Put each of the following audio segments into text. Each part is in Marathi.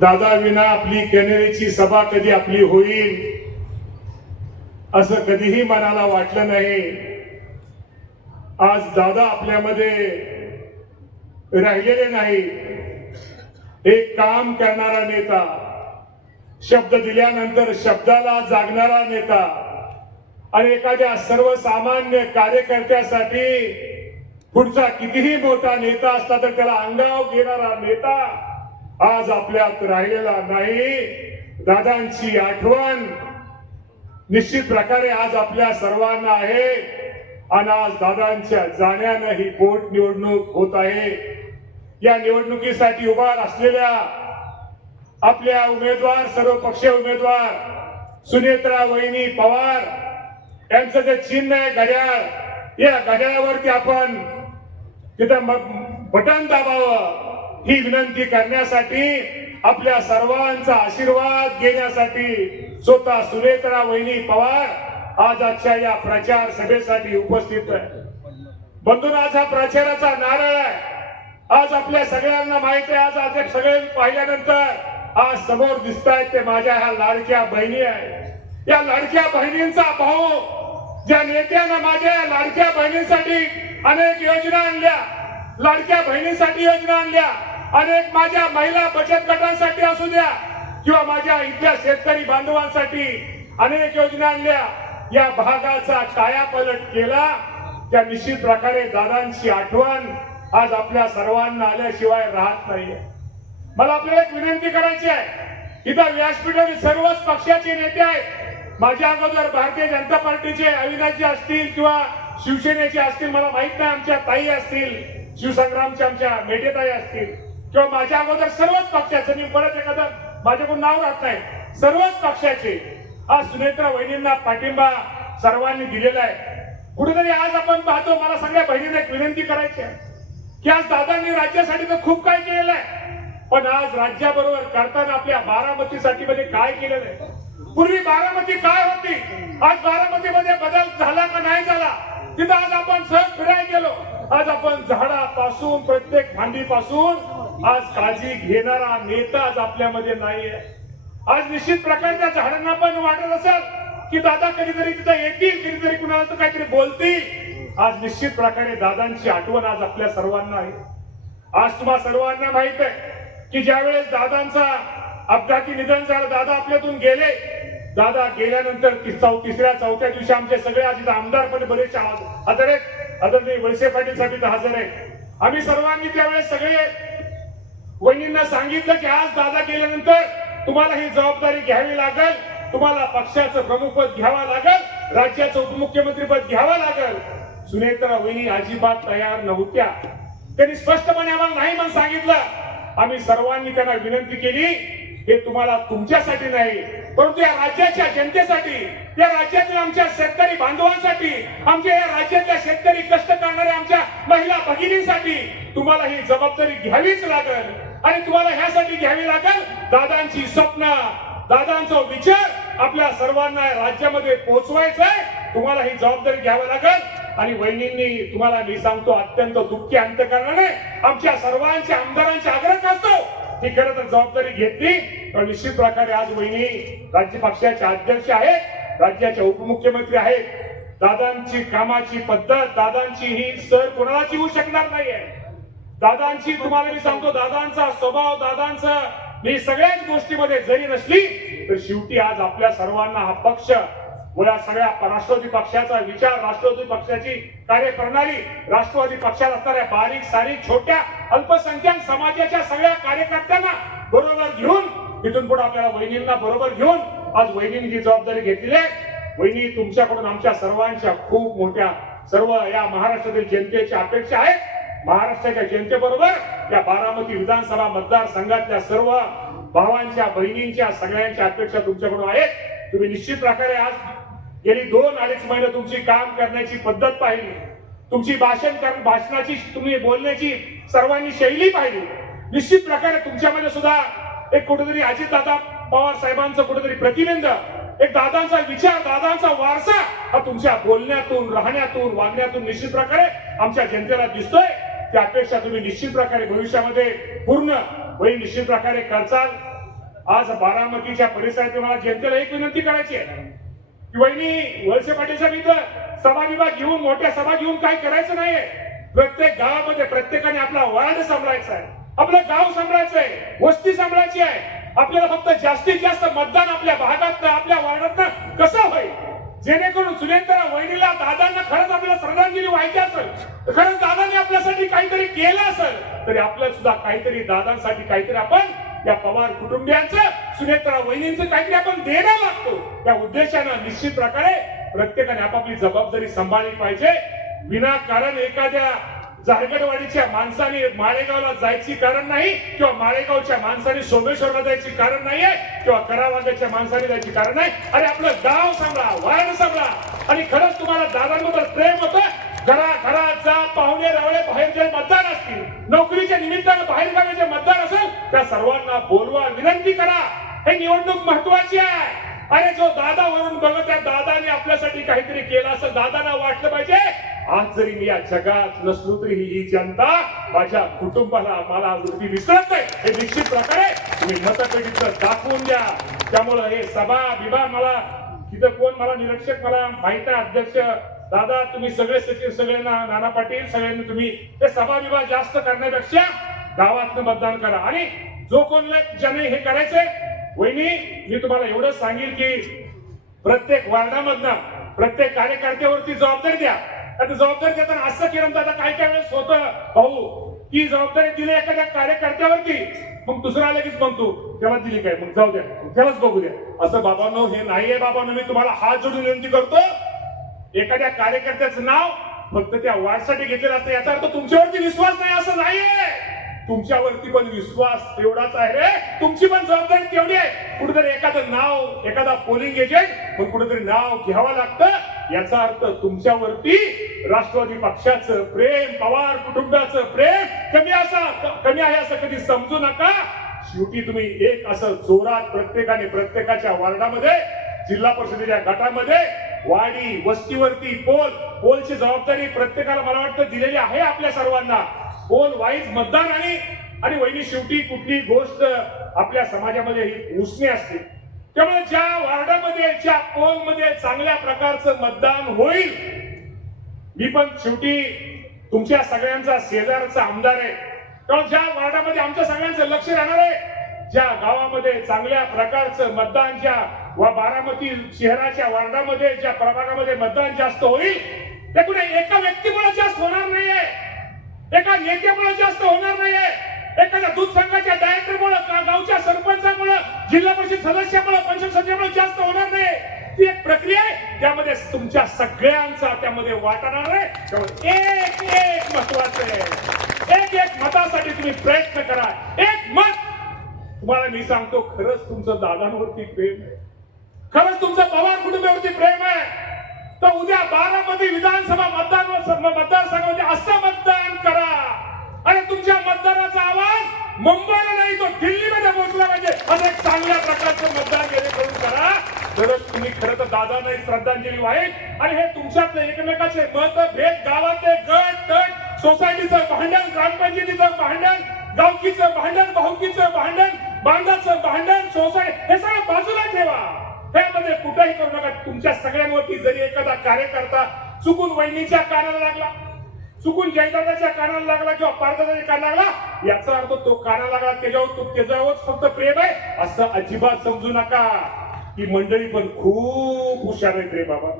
दादा विना आपली कॅनरीची सभा कधी आपली होईल असं कधीही मनाला वाटलं नाही. आज दादा आपल्यामध्ये राहिलेले नाही. एक काम करणारा नेता, शब्द दिल्यानंतर शब्दाला जागणारा नेता आणि एखाद्या सर्वसामान्य कार्यकर्त्यासाठी पुढचा कितीही मोठा नेता असला तर त्याला अंगावर घेणारा नेता आज आपल्यात राहिलेला नाही. दादांची आठवण निश्चित प्रकारे आज आपल्या सर्वांना आहे आणि आज दादांच्या जाण्यानं ही पोटनिवडणूक होत आहे. या निवडणुकीसाठी उभा असलेल्या आपल्या उमेदवार, सर्वपक्षीय उमेदवार सुनेत्रा वहिनी पवार यांचं जे चिन्ह आहे घड्याळ, या घड्याळावरती आपण तिथं बटन दाबावं ही विनंती करण्यासाठी, आपल्या सर्वांचा आशीर्वाद घेण्यासाठी स्वतः सुनेत्रा वहिनी पवार आज आजच्या या प्रचार सभेसाठी उपस्थित आहे. बंधून आज हा प्रचाराचा नारळ आहे. आज आपल्या सगळ्यांना माहिती आहे, आज सगळे पाहिल्यानंतर आज समोर दिसत आहेत ते माझ्या ह्या लाडक्या बहिणी आहेत. या लाडक्या बहिणींचा भाऊ ज्या नेत्यानं माझ्या या लाडक्या बहिणींसाठी अनेक योजना आणल्या, लाडक्या बहिणींसाठी योजना आणल्या, अनेक माझ्या महिला बचत गटांसाठी असू द्या किंवा माझ्या इथल्या शेतकरी बांधवांसाठी अनेक योजना आणल्या. या भागाचा कायापालट केला. त्या निश्चित प्रकारे दादांची आठवण आज आपल्या सर्वांना आल्याशिवाय राहत नाहीये. मला आपल्याला एक विनंती करायची आहे. इथं व्यासपीठावर सर्वच पक्षाचे नेते आहेत. माझ्या अगोदर भारतीय जनता पार्टीचे अविनाशजी असतील किंवा शिवसेनेचे असतील, मला माहित नाही, आमच्या ताई असतील, शिवसंग्रामच्या आमच्या मेटेताई असतील किंवा माझ्या अगोदर सर्वच पक्षाचे, मी परत एखादं माझ्याकडून नाव राहत नाही, सर्वच पक्षाचे आज सुनेत्रा वहिनींना पाठिंबा सर्वांनी दिलेला आहे. कुठेतरी आज आपण पाहतो, मला सगळ्या बहिणींना एक विनंती करायची आहे की आज दादांनी राज्यासाठी तर खूप काय केलेलं आहे, पण आज राज्याबरोबर करताना आपल्या बारामतीसाठी मध्ये काय केलेलं आहे. पूर्वी बारामती काय होती, आज बारामतीमध्ये बदल झाला का नाही झाला, तिथं आज आपण सहज फिरायला गेलो. आज आपण झाडापासून प्रत्येक फांदीपासून आज काळजी घेणारा नेता आज आपल्यामध्ये नाहीये. आज निश्चित प्रकारे त्या झाडांना पण वाटत असेल की दादा कधीतरी तिथं येतील, कधीतरी कुणाला तर काहीतरी बोलतील. आज निश्चित प्रकारे दादांची आठवण आज आपल्या सर्वांना आहे. आज तुम्हा सर्वांना माहित आहे की ज्यावेळेस दादांचा अपघाती निधन झालं, दादा आपल्यातून गेले. दादा गेल्यानंतर तिसऱ्या चौथ्या दिवशी आमचे सगळे आज इथं आमदार पण बरेचसे हजर आहेत. आदरणीय वळसे पाटील साहेब इथं हजर आहेत. आम्ही सर्वांनी त्यावेळेस सगळे वहिनींना सांगितलं की आज दादा गेल्यानंतर तुम्हाला ही जबाबदारी घ्यावी लागेल, तुम्हाला पक्षाचं प्रमुखपद घ्यावं लागेल, राज्याचं उपमुख्यमंत्रीपद घ्यावं लागेल. सुनेत्रा वहिनी अजिबात तयार नव्हत्या. त्यांनी स्पष्टपणे आम्हाला नाही म्हणून सांगितलं. आम्ही सर्वांनी त्यांना विनंती केली, हे तुम्हाला तुमच्यासाठी नाही परंतु या राज्याच्या जनतेसाठी, या राज्यातील आमच्या शेतकरी बांधवांसाठी, आमच्या या राज्यातल्या शेतकरी कष्ट करणाऱ्या आमच्या महिला भगिनींसाठी तुम्हाला ही जबाबदारी घ्यावीच लागेल. आणि तुम्हाला ह्यासाठी घ्यावी लागेल दादांची स्वप्न, दादांचा विचार आपल्या सर्वांना राज्यामध्ये पोहोचवायचा आहे. तुम्हाला ही जबाबदारी घ्यावी लागेल. आणि वहिनींनी तुम्हाला मी सांगतो अत्यंत दुःखी अंतकरणाने आमच्या सर्वांच्या आमदारांचे आग्रह करतो ही खरं तर जबाबदारी घेतली. तर निश्चित प्रकारे आज वहिनी राज्य पक्षाचे अध्यक्ष आहेत, राज्याचे उपमुख्यमंत्री आहेत. दादांची कामाची पद्धत, दादांची ही सर कोणालाच येऊ शकणार नाहीये. दादांची तुम्हाला मी सांगतो, दादांचा स्वभाव, दादांचं मी सगळ्याच गोष्टीमध्ये जरी नसली तर शेवटी आज आपल्या सर्वांना हा पक्ष व या सगळ्या राष्ट्रवादी पक्षाचा विचार, राष्ट्रवादी पक्षाची कार्यप्रणाली, राष्ट्रवादी पक्षात असणाऱ्या बारीक सारीक छोट्या अल्पसंख्याक समाजाच्या सगळ्या कार्यकर्त्यांना बरोबर घेऊन तिथून पुढे आपल्याला वहिनींना बरोबर घेऊन आज वहिनींनी ही जबाबदारी घेतलेली आहे. वहिनी तुमच्याकडून आमच्या सर्वांच्या खूप मोठ्या सर्व या महाराष्ट्रातील जनतेची अपेक्षा आहे. महाराष्ट्राच्या जनतेबरोबर या बारामती विधानसभा मतदारसंघातल्या सर्व भावांच्या, बहिणींच्या सगळ्यांच्या अपेक्षा तुमच्याकडून आहेत. तुम्ही निश्चित प्रकारे आज गेली 2-2.5 महिने तुमची काम करण्याची पद्धत पाहिली, तुमची भाषणाची, तुम्ही बोलण्याची सर्वांनी शैली पाहिली. निश्चित प्रकारे तुमच्यामध्ये सुद्धा एक कुठेतरी अजितदादा पवार साहेबांचं कुठेतरी प्रतिबिंब, एक दादांचा विचार, दादांचा वारसा हा तुमच्या बोलण्यातून, राहण्यातून, वागण्यातून निश्चित प्रकारे आमच्या जनतेला दिसतोय. त्या अपेक्षा तुम्ही निश्चित प्रकारे भविष्यामध्ये पूर्ण होईल, निश्चित प्रकारे करचाल. आज बारामतीच्या परिसरात मला जनतेला एक विनंती करायची आहे की वहिनी वळसे पाटील साहेब इथं सभा विभाग घेऊन मोठ्या सभा घेऊन काय करायचं नाहीये. प्रत्येक गावामध्ये प्रत्येकाने आपला वार्ड सांभाळायचा आहे, आपलं गाव सांभाळायचं आहे, वस्ती सांभाळायची आहे. आपल्याला फक्त जास्तीत जास्त मतदान आपल्या भागात आपल्या वार्डात कसं होईल जेणेकरून सुनेत्रा वहिनीला दादांना खरंच आपल्याला श्रद्धांजली व्हायची असेल, खरंच दादांनी आपल्यासाठी काहीतरी केलं असेल तरी आपल्याला सुद्धा काहीतरी दादांसाठी काहीतरी आपण या पवार कुटुंबियांचं सुनेत्रा वहिनींचं काहीतरी आपण देणं लागतो. त्या उद्देशानं निश्चित प्रकारे प्रत्येकाने आपापली जबाबदारी सांभाळली पाहिजे. विनाकारण एखाद्या जारगडवाडीच्या माणसाने माळेगावला जायची कारण नाही किंवा माळेगावच्या माणसाने सोमेश्वरला जायची कारण नाहीये किंवा करावाड्याच्या माणसाने जायची कारण नाही. अरे आपलं गाव सांभाळा, वार्ड सांभाळा आणि खरंच तुम्हाला दादांबद्दल प्रेम होतं, घरात जा, पाहुणे रावळे बाहेर जे मतदार असतील, नोकरीच्या निमित्तानं बाहेर गावाचे मतदार असेल त्या सर्वांना बोलवा, विनंती करा. हे निवडणूक महत्वाची आहे. अरे जो दादा वरून बघत त्या दादाने आपल्यासाठी काहीतरी केलं असं दादांना वाटलं पाहिजे. आज जरी मी या जगात नसलो तरी ही जनता माझ्या कुटुंबाला मला वृत्ती विसरत नाही हे निश्चित प्रकारे तुम्ही मतपेटीत दाखवून द्या. त्यामुळे हे सभा विभा मला तिथं कोण मला निरीक्षक मला माहित आहे, अध्यक्ष दादा तुम्ही सगळे सचिव सगळे नाना पाटील सगळ्यांनी तुम्ही ते सभा विभा जास्त करण्यापेक्षा गावातनं मतदान करा. आणि जो कोण ज्याने हे करायचंय वहिनी मी तुम्हाला एवढं सांगेल की प्रत्येक वार्डामधनं प्रत्येक कार्यकर्त्यावरती जबाबदारी द्या. आता जबाबदारी देताना असं केलं दादा काय काय वेळेस होतं भाऊ की जबाबदारी दिली एखाद्या कार्यकर्त्यावरती मग दुसरा लगेच म्हणतो त्याला दिली काय मग जाऊ द्या त्यालाच बघू द्या. असं बाबांनो हे नाहीये. बाबांनो मी तुम्हाला हात जोडून विनंती करतो एखाद्या कार्यकर्त्याचं नाव फक्त त्या वार्डसाठी घेतलेलं असतं याचा अर्थ तुमच्यावरती विश्वास नाही असं नाहीये. तुमच्यावरती पण विश्वास तेवढाच आहे रे, तुमची पण जबाबदारी तेवढी आहे. कुठेतरी एखादं नाव एखादा पोलिंग एजंट पण कुठेतरी नाव घ्यावं लागतं याचा अर्थ तुमच्यावरती राष्ट्रवादी पक्षाचं प्रेम पवार कुटुंबाचं प्रेम कमी आहे असं कधी समजू नका. शेवटी तुम्ही एक असं जोरात प्रत्येकाने प्रत्येकाच्या वार्डामध्ये जिल्हा परिषदेच्या गटामध्ये वाडी वस्तीवरती पोलची जबाबदारी प्रत्येकाला मला वाटतं दिलेली आहे आपल्या सर्वांना. पोल वाईज मतदान आणि वहिनी शेवटी कुठली गोष्ट आपल्या समाजामध्ये ही उसने असते. त्यामुळे ज्या वार्डामध्ये ज्या पोलमध्ये चांगल्या प्रकारचं मतदान होईल मी पण शेवटी तुमच्या सगळ्यांचा शेजारचा आमदार आहे. कारण ज्या वार्डामध्ये आमच्या सगळ्यांचं लक्ष राहणार आहे ज्या गावामध्ये चांगल्या प्रकारचं मतदान ज्या बारामती शहराच्या वार्डामध्ये ज्या प्रभागामध्ये मतदान जास्त होईल ते कुठे एका व्यक्तीमुळे जास्त होणार नाहीये, एका नेत्यामुळे जास्त होणार नाहीये, एखाद्या दूध संघाच्या डायरेक्टरमुळे गावच्या सरपंचामुळे जिल्हा परिषद सदस्यामुळे पंचायत सदस्यामुळे जास्त होणार नाही. ती एक प्रक्रिया आहे त्यामध्ये तुमच्या सगळ्यांचा त्यामध्ये वाटणार आहे. त्यामुळे एक महत्वाचं आहे, एक मतासाठी तुम्ही प्रयत्न करा. एक मत तुम्हाला मी सांगतो खरंच तुमचं दादांवरती प्रेम आहे, खरंच तुमचं पवार कुटुंबावरती प्रेम आहे तर उद्या बारामती विधानसभा मतदारसंघामध्ये असं मतदान करा आणि तुमच्या मतदानाचा आवाज मुंबईला नाही तो दिल्लीमध्ये पोहोचला पाहिजे असं एक चांगल्या प्रकारचं मतदान जेणेकरून करा. तरच तुम्ही खरं तर दादांना श्रद्धांजली वाहेल. आणि हे तुमच्यातले एकमेकाचे मतभेद गावातले गट तट सोसायटीचं भांडण ग्रामपंचायतीचं भांडण गावकीचं भांडण भाऊकीचं भांडण बांधाचं भांडण सोसायटी हे सगळं बाजूला ठेवा. त्यामध्ये कुठेही करू नका. तुमच्या सगळ्यांवरती जरी एखादा कार्यकर्ता चुकून वहिनीच्या कानाला लागला, चुकून जयदादाच्या कानाला लागला किंवा पारदादाच्या कानाला लागला याचा अर्थ तो कानाला लागला त्याच्यावरच फक्त प्रेम आहे असं अजिबात समजू नका. ही मंडळी पण खूप हुशार आहेत रे बाबा.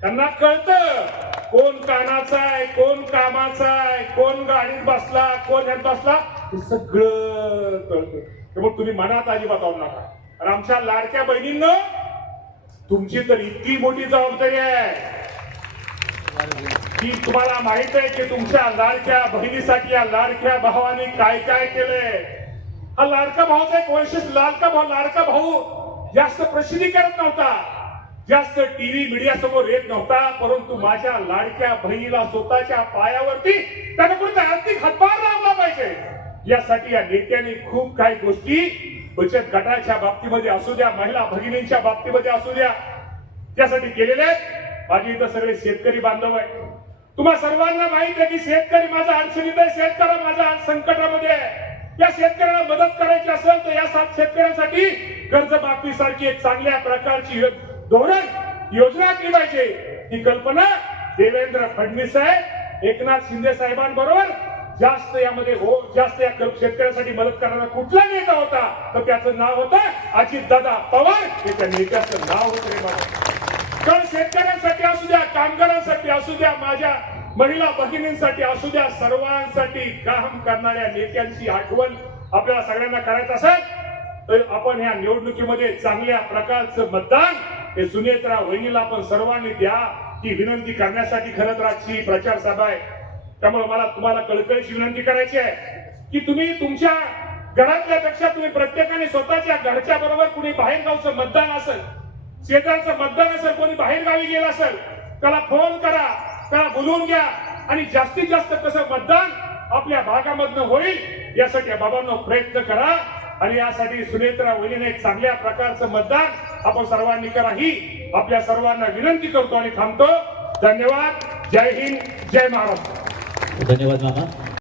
त्यांना कळतं कोण कानाचा आहे कोण कामाचा आहे कोण गाडीत बसला कोण ह्यात बसला हे सगळं कळतं. त्यामुळे तुम्ही मनात अजिबात आणू नका. आणि आमच्या लाडक्या बहिणींनो तुमची तर इतकी मोठी जबाबदारी आहे की तुम्हाला माहित आहे की तुमच्या लाडक्या बहिणीसाठी या लाडक्या भावाने काय काय केलंय. हा लाडका भावाचा एक वैशिष्ट्य लाडका भाऊ जास्त प्रसिद्धी करत नव्हता, जास्त टीव्ही मीडिया समोर येत नव्हता, परंतु माझ्या लाडक्या बहिणीला स्वतःच्या पायावरती त्याने कुठे आर्थिक हातभार लावला पाहिजे यासाठी या नेत्यांनी खूप काही गोष्टी बचत गटाच्या बाबतीमध्ये असू द्या महिला भगिनींच्या बाबतीमध्ये असू द्या त्यासाठी केलेले आहेत. माझे इथं सगळे शेतकरी बांधव आहे. तुम्हा सर्वांना माहित आहे की शेतकरी माझा अडचणीत आहे, शेतकरी माझा संकटामध्ये आहे. या शेतकऱ्याला मदत करायची असेल तर या 7 शेतकऱ्यांसाठी कर्जमाफी सारखी एक चांगल्या प्रकारची धोरण योजना केली पाहिजे। ही कल्पना देवेंद्र फडणवीस साहेब, एकनाथ शिंदे साहेबांबरोबर जास्त यामध्ये जास्त या शेतकऱ्यांसाठी मदत करणारा कुठला नेता होता तर त्याचं नाव होतं अजितदादा पवार, हे त्या नेत्याचं नाव होतं रे बाबा। तर शेतकऱ्यांसाठी असू द्या, कामगारांसाठी असू द्या, माझ्या महिला भगिनींसाठी असू द्या, सर्वांसाठी काम करणाऱ्या नेत्यांची आठवण आपल्याला सगळ्यांना करायचं असेल तर आपण ह्या निवडणुकीमध्ये चांगल्या प्रकारचं मतदान हे सुनेत्रा वहिनीला आपण सर्वांनी द्या, ही विनंती करण्यासाठी खरं तर आजची प्रचार सभा आहे। त्यामुळे मला तुम्हाला कळकळीची विनंती करायची आहे की तुम्ही तुमच्या घरातल्यापेक्षा तुम्ही प्रत्येकाने स्वतःच्या घरच्या बरोबर कुणी बाहेर गावचं मतदान असेल, शेजारचं मतदान असेल, कोणी बाहेर गावी गेलं असेल, त्याला फोन करा, त्याला बोलवून घ्या आणि जास्तीत जास्त कसं मतदान आपल्या भागामधनं होईल यासाठी बाबांनो प्रयत्न करा। आणि यासाठी सुनेत्रा वहिनीने एक चांगल्या प्रकारचं मतदान आपण सर्वांनी करा, ही आपल्या सर्वांना विनंती करतो आणि थांबतो। धन्यवाद। जय हिंद, जय महाराष्ट्र। धन्यवाद मामा।